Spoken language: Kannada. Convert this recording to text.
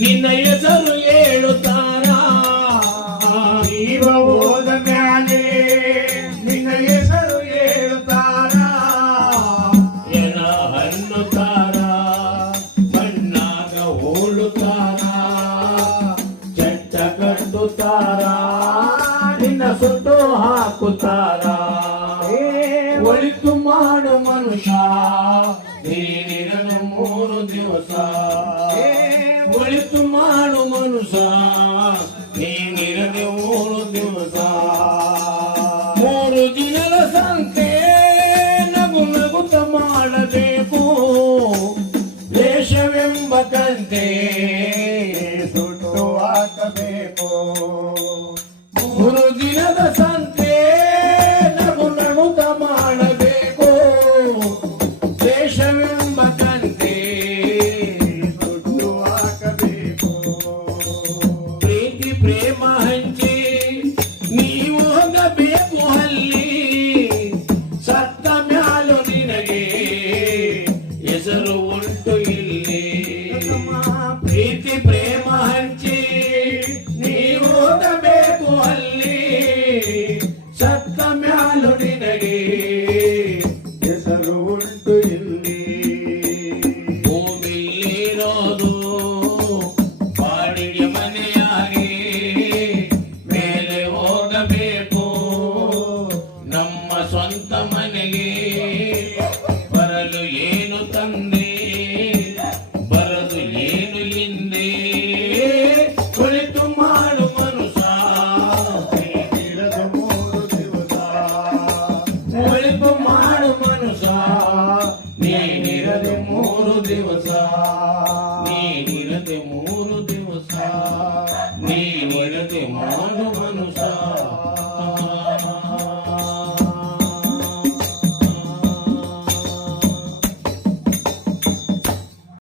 ನಿನ್ನ ಹೆಸರು ಹೇಳುತ್ತಾರ ಜೀವ ಹೋದ ಮ್ಯಾಲೆ ನಿನ್ನ ಹೆಸರು ಹೇಳುತ್ತಾರ ಎನ ಹಣ್ಣುತ್ತಾರ? ಬಣ್ಣಾಗ ಹೋಳುತ್ತಾರ ಚಟ್ಟ ಕಟ್ಟುತ್ತಾರ? ನಿನ್ನ ಸುಟ್ಟು ಹಾಕುತ್ತಾರ? ಒಳಿತು ಮಾಡು ಮನುಷ್ಯ ನೀನಿರಲು ಮೂರು ದಿವಸ. ಒಳಿತು ಮಾಡು ಮನುಷ್ಯ. ನೀನಿರದೆ ಮೂರು ದಿವಸ ಮೂರು ದಿನದ ಸಂತೆ ನಗು ನಗುತ ಮಾಡಬೇಕು. ದೇಶವೆಂಬ ಕಂತೆ ಸುಟ್ಟು ಹಾಕಬೇಕು. ಮೂರು ದಿನದ ಸಂತೆ ಪ್ರೀತಿ ಪ್ರೇಮ ನೀನಿರದೆ ಮೂರು ದಿವಸ. ನೀನಿರದೆ ಮೂರು ದಿವಸ. ನೀನಿರದೆ ಮೂರು